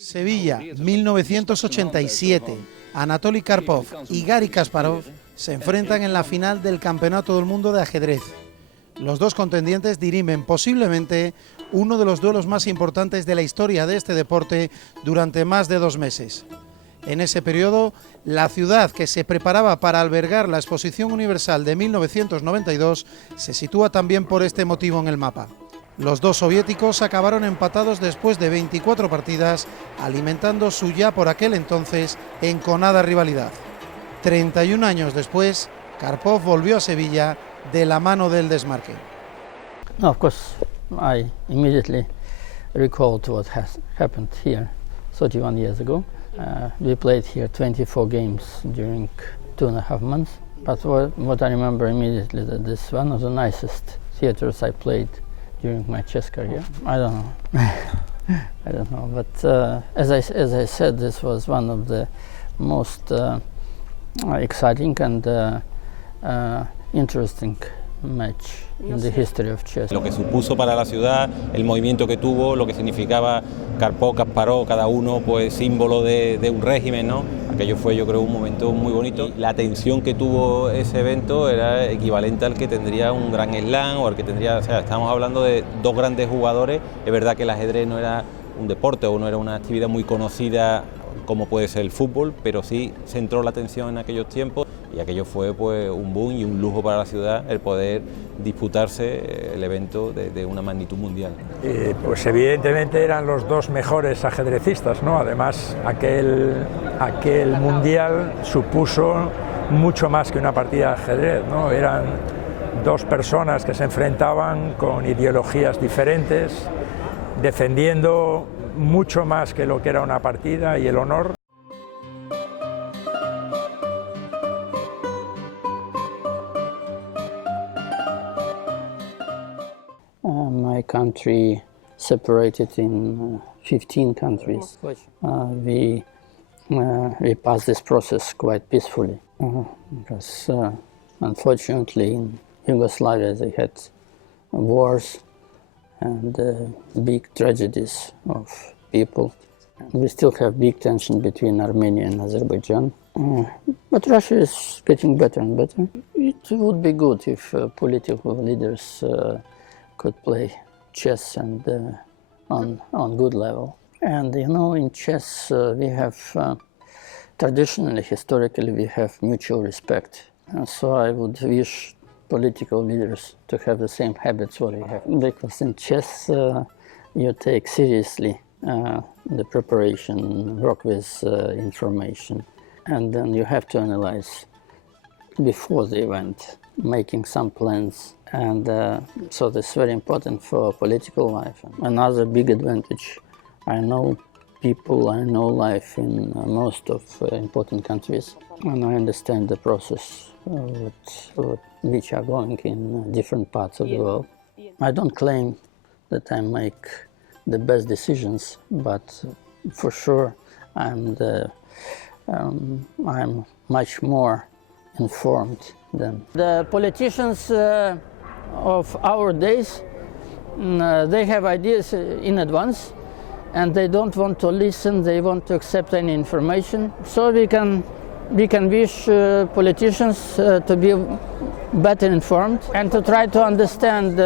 Sevilla, 1987. Anatoly Karpov y Garry Kasparov se enfrentan en la final del Campeonato del Mundo de Ajedrez. Los dos contendientes dirimen posiblemente uno de los duelos más importantes de la historia de este deporte durante más de 2 meses. En ese periodo, la ciudad que se preparaba para albergar la Exposición Universal de 1992 se sitúa también por este motivo en el mapa. Los dos soviéticos acabaron empatados después de 24 partidas, alimentando su ya por aquel entonces enconada rivalidad. 31 años después, Karpov volvió a Sevilla de la mano del Desmarque. Of course, I immediately recalled what has happened here 31 years ago. We played here 24 games during 2.5 months. But what I remember immediately that this is one of the nicest theaters I played during my chess career. I don't know. I don't know. But as I said, this was one of the most exciting and interesting match in the history of chess. Lo que supuso para la ciudad, el movimiento que tuvo, lo que significaba Karpov, Kasparov, cada uno pues símbolo de un régimen, ¿no? Aquello fue, yo creo, un momento muy bonito. La atención que tuvo ese evento era equivalente al que tendría un gran slam o al que tendría, o sea, estamos hablando de dos grandes jugadores. Es verdad que el ajedrez no era un deporte o no era una actividad muy conocida como puede ser el fútbol, pero sí centró la atención en aquellos tiempos y aquello fue pues un boom y un lujo para la ciudad el poder disputarse el evento de una magnitud mundial. Pues evidentemente eran los dos mejores ajedrecistas, ¿no? Además aquel mundial supuso mucho más que una partida de ajedrez, ¿no? Eran dos personas que se enfrentaban con ideologías diferentes, defendiendo mucho más que lo que era una partida y el honor. My country separated in 15 countries. We passed this process quite peacefully because unfortunately in Yugoslavia they had wars and big tragedies of people. We still have big tension between Armenia and Azerbaijan. But Russia is getting better and better. It would be good if political leaders could play chess and on good level. And you know, in chess we have traditionally, historically, we have mutual respect. So I would wish political leaders to have the same habits what we have. Because in chess you take seriously the preparation, work with information, and then you have to analyze before the event, making some plans, and so this is very important for political life. Another big advantage, I know people, I know life in most of important countries, and I understand the process which are going in different parts of the world. I don't claim that I make the best decisions, but for sure I'm much more informed than the politicians of our days. They have ideas in advance and they don't want to listen, they want to accept any information. So we can wish politicians to be better informed and to try to understand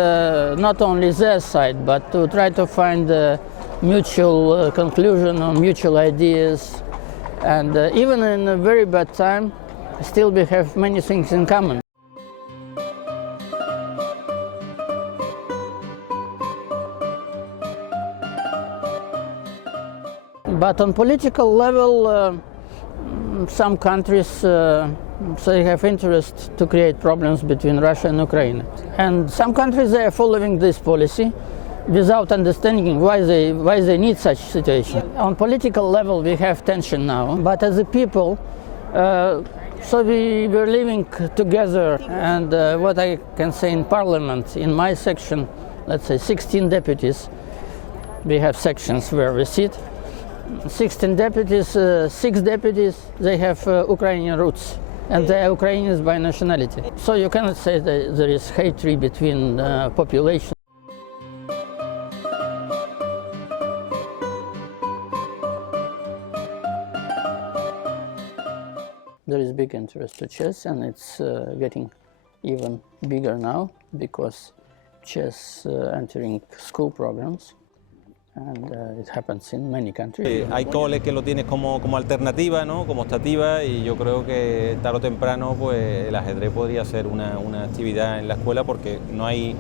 not only their side, but to try to find a mutual conclusion or mutual ideas. And even in a very bad time, still we have many things in common. But on political level, some countries they have interest to create problems between Russia and Ukraine, and some countries they are following this policy without understanding why they need such situation. On political level we have tension now, but as a people, so we were living together, and what I can say in Parliament, in my section, let's say 16 deputies, we have sections where we sit. 16 deputies, 6 deputies, they have Ukrainian roots, and they are Ukrainians by nationality. So you cannot say that there is hatred between population. there is big interest to chess, and it's getting even bigger now because chess entering school programs, and it happens in many countries. Hay coles que lo tienes como alternativa, ¿no? Como optativa, y yo creo que tarde o temprano pues el ajedrez podría ser una actividad en la escuela, porque no hay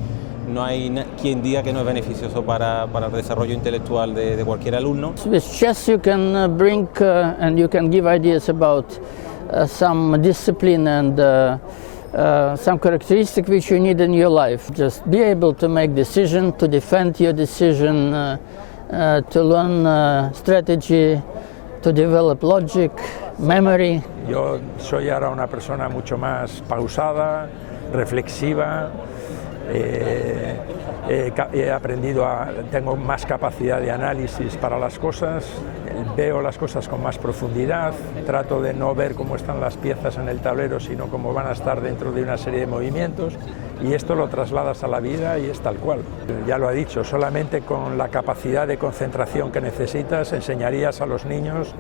quien diga que no es beneficioso para el desarrollo intelectual de cualquier alumno. With chess you can bring and you can give ideas about some discipline and some characteristic which you need in your life. Just be able to make decision, to defend your decision, to learn strategy, to develop logic, memory. Yo soy ahora una persona mucho más pausada, reflexiva. He aprendido tengo más capacidad de análisis para las cosas, veo las cosas con más profundidad, trato de no ver cómo están las piezas en el tablero, sino cómo van a estar dentro de una serie de movimientos, y esto lo trasladas a la vida y es tal cual. Ya lo ha dicho, solamente con la capacidad de concentración que necesitas enseñarías a los niños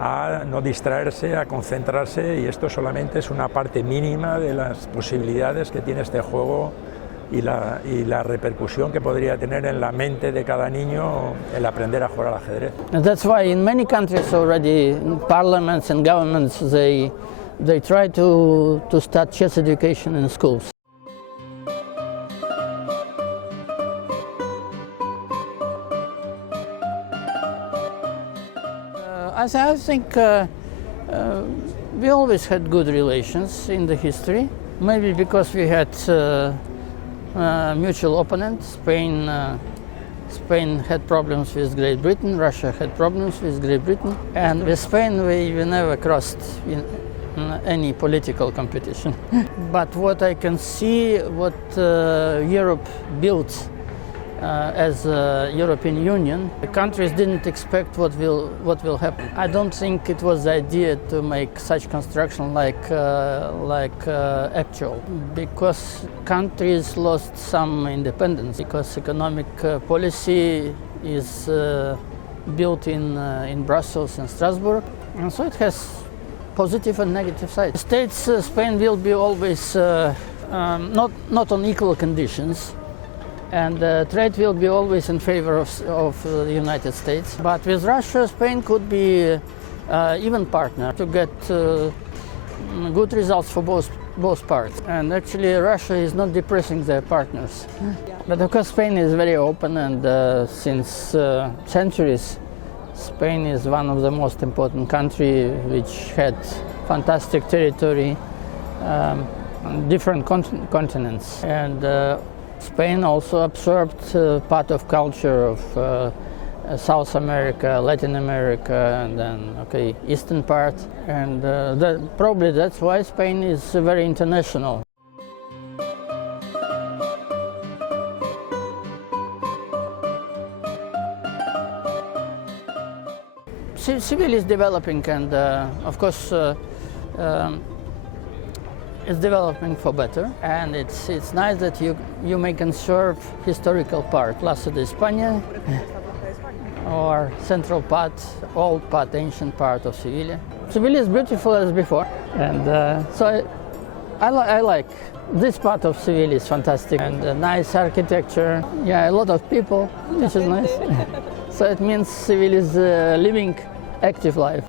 a no distraerse, a concentrarse, y esto solamente es una parte mínima de las posibilidades que tiene este juego y la repercusión que podría tener en la mente de cada niño el aprender a jugar al ajedrez. And that's why in many countries already, parliaments and governments, they try to start chess education in schools. I think we always had good relations in the history, maybe because we had mutual opponents. Spain had problems with Great Britain, Russia had problems with Great Britain, and with Spain we never crossed in any political competition. But what I can see, what Europe built as a European Union, the countries didn't expect what will happen. I don't think it was the idea to make such construction like actual, because countries lost some independence, because economic policy is built in Brussels and Strasbourg, and so it has positive and negative sides. States, Spain will be always not on equal conditions, and trade will be always in favor of the United States. But with Russia, Spain could be even partner to get good results for both parts. And actually Russia is not depressing their partners. But of course Spain is very open, and since centuries Spain is one of the most important countries which had fantastic territory on different continents. And Spain also absorbed part of culture of South America, Latin America, and then eastern part, and probably that's why Spain is very international. Seville is developing, and of course it's developing for better, and it's nice that you may conserve historical part, Plaza de España, or central part, old part, ancient part of Seville. Seville is beautiful as before, and so I like this part of Seville. Is fantastic, and nice architecture. Yeah, a lot of people, which is nice. So it means Seville is living active life.